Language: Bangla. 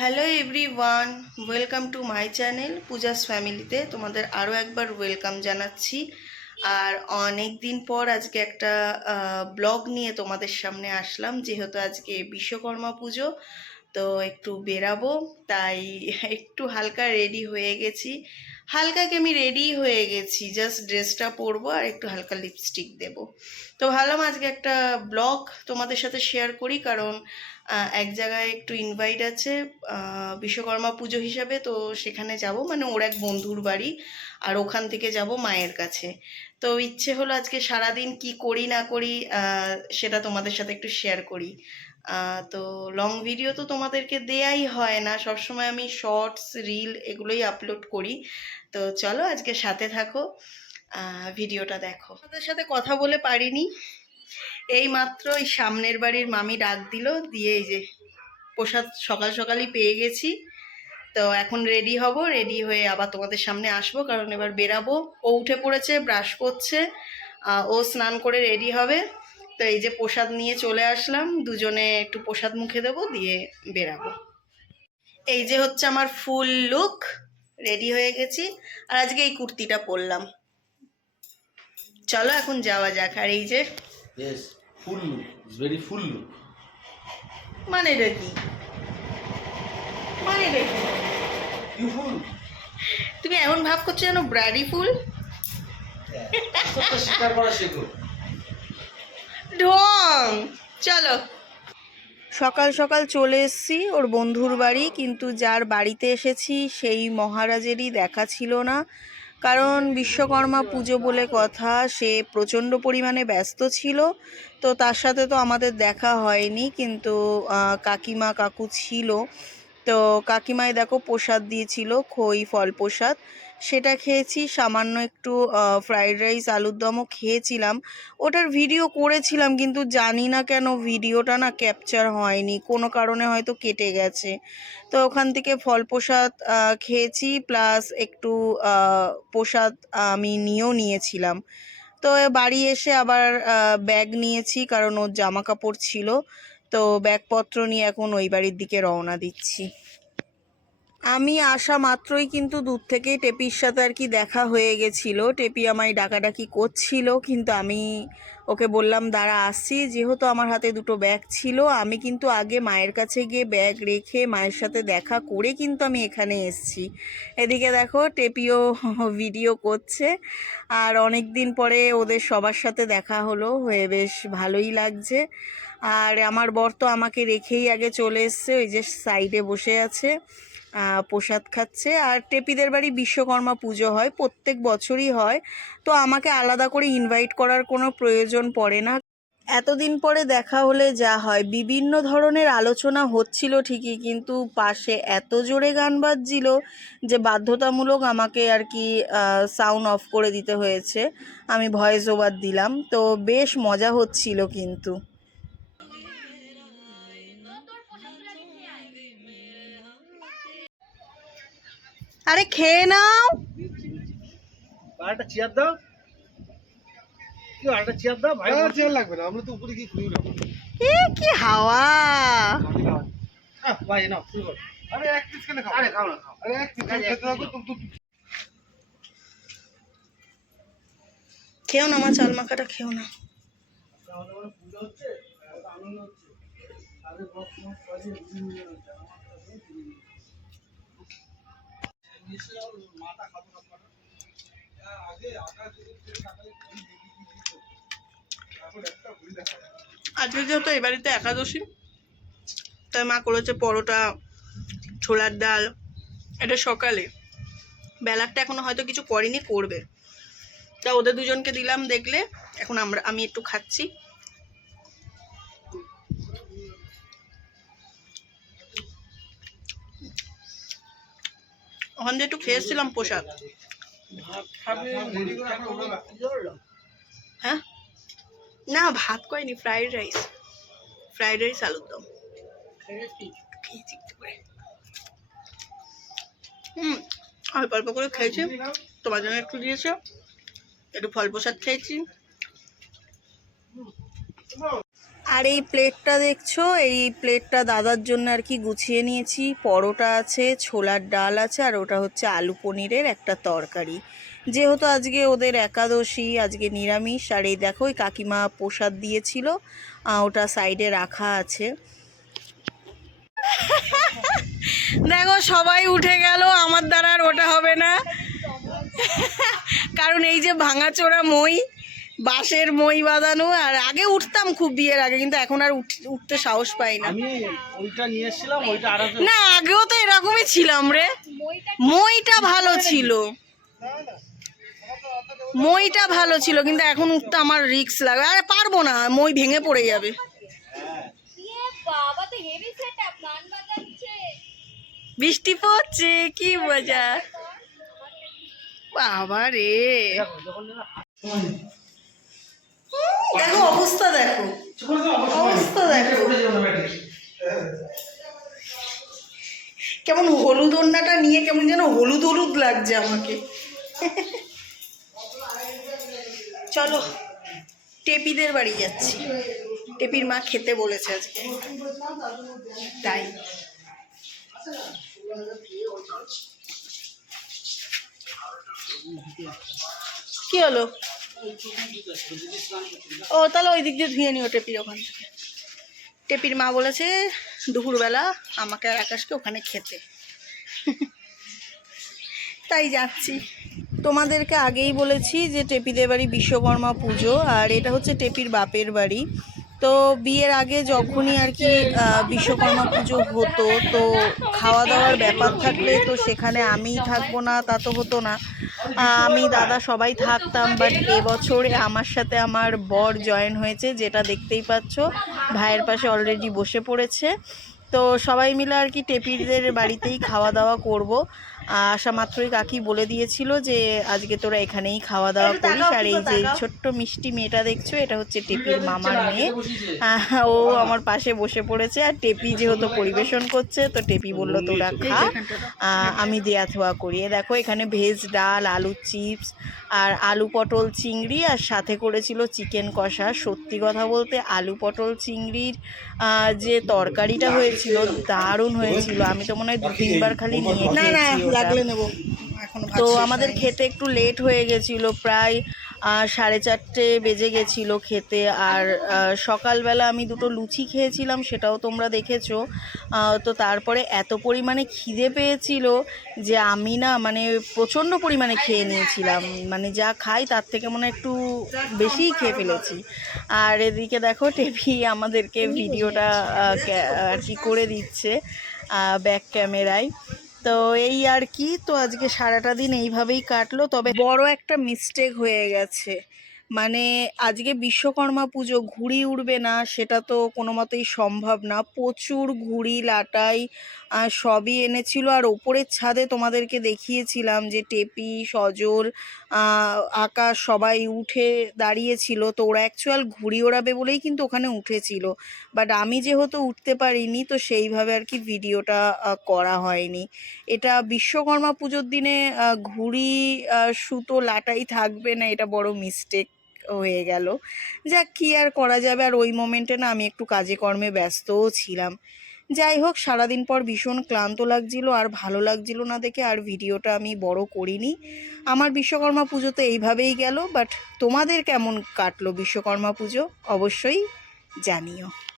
Hello everyone, welcome to my channel Puja's ফ্যামিলিতে তোমাদের আরও একবার ওয়েলকাম জানাচ্ছি। আর অনেক দিন পর আজকে একটা ব্লগ নিয়ে তোমাদের সামনে আসলাম, যেহেতু আজকে বিশ্বকর্মা পুজো। তো একটু বেরাবো, তাই একটু হালকা রেডি হয়ে গেছি। হালকাকে আমি রেডি হয়ে গেছি, জাস্ট ড্রেসটা পরবো আর একটু হালকা লিপস্টিক দেব। তো ভাবলাম আজকে একটা ব্লগ তোমাদের সাথে শেয়ার করি, কারণ এক জায়গায় একটু ইনভাইট আছে বিশ্বকর্মা পুজো হিসাবে। তো সেখানে যাব, মানে ওর এক বন্ধুর বাড়ি, আর ওখান থেকে যাব মায়ের কাছে। তো ইচ্ছে হলো আজকে সারাদিন কি করি না করি সেটা তোমাদের সাথে একটু শেয়ার করি। তো লং ভিডিও তো তোমাদেরকে দেয়াই হয় না, সবসময় আমি শর্টস রিল এগুলোই আপলোড করি। তো চলো আজকে সাথে থাকো, ভিডিওটা দেখো। তোমাদের সাথে কথা বলে পারিনি, এই মাত্র এই সামনের বাড়ির মামি ডাক দিল, দিয়ে এই যে প্রসাদ সকাল সকালই পেয়ে গেছি। তো এখন রেডি হব, রেডি হয়ে আবার তোমাদের সামনে আসবো, কারণ এবার বেরাবো। ও উঠে পড়েছে, ব্রাশ করছে, ও স্নান করে রেডি হবে। তো এই যে প্রসাদ নিয়ে চলে আসলাম, দুজনে একটু প্রসাদ মুখে দেবো, দিয়ে বেরাবো। এই যে হচ্ছে আমার ফুল লুক, রেডি হয়ে গেছি। আর আজকে এই কুর্তিটা পরলাম। চলো এখন যাওয়া যাক। আর এই যে ফুল look, it's very full look. মানেটা কি? মানেটা কি? ইউ ফুল। তুমি এমন ভাব করছো যেন ব্রাডি ফুল। সত্যি স্বীকার করা শেখো। ঢং। চলো। সকাল সকাল চলে এসেছি ওর বন্ধুর বাড়ি, কিন্তু যার বাড়িতে এসেছি সেই মহারাজেরই দেখা ছিল না। কারণ বিশ্বকর্মা পুজো বলে কথা, সে প্রচণ্ড পরিমাণে ব্যস্ত ছিল। তো তার সাথে তো আমাদের দেখা হয়নি, কিন্তু কাকিমা কাকু ছিল। তো কাকিমাই দেখো প্রসাদ দিয়েছিল, খই ফল প্রসাদ, সেটা খেয়েছি। সামান্য একটু ফ্রাইড রাইস আলুর দমও খেয়েছিলাম। ওটার ভিডিও করেছিলাম, কিন্তু জানি না কেন ভিডিওটা না ক্যাপচার হয়নি, কোনো কারণে হয়তো কেটে গেছে। তো ওখান থেকে ফল প্রসাদ খেয়েছি, প্লাস একটু প্রসাদ আমি নিয়েও নিয়েছিলাম। তো বাড়ি এসে আবার ব্যাগ নিয়েছি, কারণ ওর জামা কাপড় ছিল। তো ব্যাগপত্র নিয়ে এখন ওই বাড়ির দিকে রওনা দিচ্ছি। আমি আসা মাত্রই কিন্তু দূর থেকেই টেপির সাথে আর কি দেখা হয়ে গেছিলো। টেপি আমায় ডাকাডাকি করছিল, কিন্তু আমি ওকে বললাম দাঁড়া আসছি। যেহেতু আমার হাতে দুটো ব্যাগ ছিল, আমি কিন্তু আগে মায়ের কাছে গিয়ে ব্যাগ রেখে মায়ের সাথে দেখা করে কিন্তু আমি এখানে এসছি। এদিকে দেখো টেপিও ভিডিও করছে। আর অনেক দিন পরে ওদের সবার সাথে দেখা হলো, হয়ে বেশ ভালোই লাগছে। আর আমার বর তো আমাকে রেখেই আগে চলে এসছে, ওই যে সাইডে বসে আছে, প্রসাদ খাচ্ছে। আর টেপিদের বাড়ি বিশ্বকর্মা পুজো হয়, প্রত্যেক বছরই হয়। তো আমাকে আলাদা করে ইনভাইট করার কোনো প্রয়োজন পড়ে না। এতদিন পরে দেখা হলে যা হয়, বিভিন্ন ধরনের আলোচনা হচ্ছিল ঠিকই, কিন্তু পাশে এত জোরে গান বাজছিল যে বাধ্যতামূলক আমাকে আর কি সাউন্ড অফ করে দিতে হয়েছে। আমি ভয়েস ওভার দিলাম। তো বেশ মজা হচ্ছিল কিন্তু। আরে খেয়ে নাও। আরেকটা চেয়ার দাও। কি আরেকটা চেয়ার দাও ভাই? চেয়ার লাগবে না, আমরা তো উপরে গিয়ে ঘুরে যাবো। কি হাওয়া। ভাই নাও শুরু করো। আরে এক পিস কেন খাও? আরে খাও না, খাও। আরে এক পিস খেতে থাকো তুমি। খেও না, আমার চাল মাখাটা খেও না। আমাদের পূজা হচ্ছে, আনন্দ হচ্ছে। আরে বক্স মক্স বাজিয়ে ঘুরে হচ্ছে। আমার কাছে মাথা খাবো না। আগে আকাশ দিকে তাকালে কি দিত? এখন একটা ঘুরে দেখা যায়। আজকে যেহেতু এই বাড়িতে একাদশী, তাই মা করেছে পরোটা, ছোলার ডাল। এটা সকালে, বেলাটা এখনো হয়তো কিছু করেনি, করবে। তা ওদের দুজনকে দিলাম দেখলে। এখন আমি একটু খাচ্ছি। ওখান দিয়ে একটু খেয়েছিলাম প্রসাদ। হ্যাঁ, না ভাত কয়নি, ফ্রাইড রাইস, ফ্রাইড রাইস আলুর দম খেয়েছি একটু করে। অল্প অল্প করে খেয়েছি, তোমার জন্য একটু দিয়েছে। একটু ফল প্রসাদ খেয়েছি। আর এই প্লেটটা দেখছো, এই প্লেটটা দাদার জন্য আর কি গুছিয়ে নিয়েছি। পরোটা আছে, ছোলার ডাল আছে, আর ওটা হচ্ছে আলু পনিরের একটা তরকারি। যেহেতু আজকে ওদের একাদশী, আজকে নিরামিষ। আর এই দেখো ওই কাকিমা প্রসাদ দিয়েছিল, ওটা সাইডে রাখা আছে। দেখো সবাই উঠে গেল, আমার দ্বারা আর ওটা হবে না। কারণ এই যে ভাঙাচোরা মই, বাঁশের মই বাঁধানো। আর আগে উঠতাম খুব বিয়ের আগে, কিন্তু এখন আর উঠতে সাহস পাই না। আমি ওইটা নিয়ে এসেছিলাম, ওইটা আড়াতে না আগেও তো এরকমই ছিলাম রে। মইটা ভালো ছিল, মইটা ভালো ছিল, কিন্তু এখন উঠতে আমার রিস্ক লাগে। আরে পারবো না, মই ভেঙে পড়ে যাবে। বৃষ্টি পড়ছে, কি মজা বাবা রে। দেখো অবস্থা, দেখো অবস্থা, দেখো কেমন হলুদ ওড়নাটা নিয়ে কেমন যেন হলুদ হলুদ লাগছে আমাকে। চলো টেপিদের বাড়ি যাচ্ছি, টেপির মা খেতে বলেছে আজকে, তাই। কি হলো? ও তাহলে ওই দিক দিয়ে ধুয়ে নিও টেপির ওখান থেকে। টেপির মা বলেছে দুপুরবেলা আমাকে আর আকাশকে ওখানে খেতে, তাই যাচ্ছি। তোমাদেরকে আগেই বলেছি যে টেপিদের বাড়ি বিশ্বকর্মা পুজো, আর এটা হচ্ছে টেপির বাপের বাড়ি। তো বিয়ের আগে যখনই আর কি বিশ্বকর্মা পুজো হতো, তো খাওয়া দাওয়ার ব্যাপার থাকলে তো সেখানে আমিই থাকবো না তা তো হতো না, আমি দাদা সবাই থাকতাম। বাট এবছরে আমার সাথে আমার বর জয়েন হয়েছে, যেটা দেখতেই পাচ্ছ, ভাইয়ের পাশে অলরেডি বসে পড়েছে। তো সবাই মিলে আর কি টেপিদের বাড়িতেই খাওয়া দাওয়া করব। আসা মাত্রই কাকি বলে দিয়েছিল যে আজকে তোরা এখানেই খাওয়া দাওয়া করিস। আর এই যে ছোট্ট মিষ্টি মেয়েটা দেখছো, এটা হচ্ছে টেপির মামার মেয়ে। ও আমার পাশে বসে পড়েছে, আর টেপি যেহেতু পরিবেশন করছে, তো টেপি বললো তোরা খা, আমি দেয়া থোয়া করি। দেখো এখানে ভেজ ডাল, আলু চিপস, আর আলু পটল চিংড়ি, আর সাথে করেছিল চিকেন কষা। সত্যি কথা বলতে আলু পটল চিংড়ির যে তরকারিটা হয়েছিল দারুণ হয়েছিল। আমি তো মনে হয় 2-3 বার খালি নিয়ে খেয়েছি ওটা। তো আমাদের খেতে একটু লেট হয়ে গেছিলো, প্রায় 4:30 বেজে গেছিলো খেতে। আর সকালবেলা আমি 2টো লুচি খেয়েছিলাম, সেটাও তোমরা দেখেছো। তো তারপরে এত পরিমাণে খিদে পেয়েছিল যে আমি না মানে প্রচণ্ড পরিমাণে খেয়ে নিয়েছিলাম, মানে যা খাই তার থেকে মনে হয় একটু বেশিই খেয়ে ফেলেছি। আর এদিকে দেখো টেপি আমাদেরকে ভিডিওটা আর কি করে দিচ্ছে ব্যাক ক্যামেরায়। তো এই আর কি, তো আজকে সারাটা দিন এইভাবেই কাটলো। তবে বড় একটা মিস্টেক হয়ে গেছে, মানে আজকে বিশ্বকর্মা পুজো, ঘুড়ি উড়বে না সেটা তো কোনো মতেই সম্ভব না। প্রচুর ঘুড়ি লাটাই সবই এনেছিল। আর ওপরের ছাদে তোমাদেরকে দেখিয়েছিলাম যে টেপি, সজল, আকাশ সবাই উঠে দাঁড়িয়েছিল। তো ওরা অ্যাকচুয়াল ঘুড়ি ওড়াবে বলেই কিন্তু ওখানে উঠেছিল, বাট আমি যেহেতু উঠতে পারিনি, তো সেইভাবে আর কি ভিডিওটা করা হয়নি। এটা বিশ্বকর্মা পুজোর দিনে ঘুড়ি সুতো লাটাই থাকবে না, এটা বড় মিস্টেক হয়ে গেল। যাক কি আর করা যাবে। আর ওই মোমেন্টে না আমি একটু কাজে কর্মে ব্যস্তও ছিলাম। যাই হোক, সারাদিন পর ভীষণ ক্লান্ত লাগছিল, আর ভালো লাগছিল না দেখে আর ভিডিওটা আমি বড় করিনি। আমার বিশ্বকর্মা পুজো তো এইভাবেই গেল। বাট তোমাদের কেমন কাটলো বিশ্বকর্মা পুজো অবশ্যই জানিও।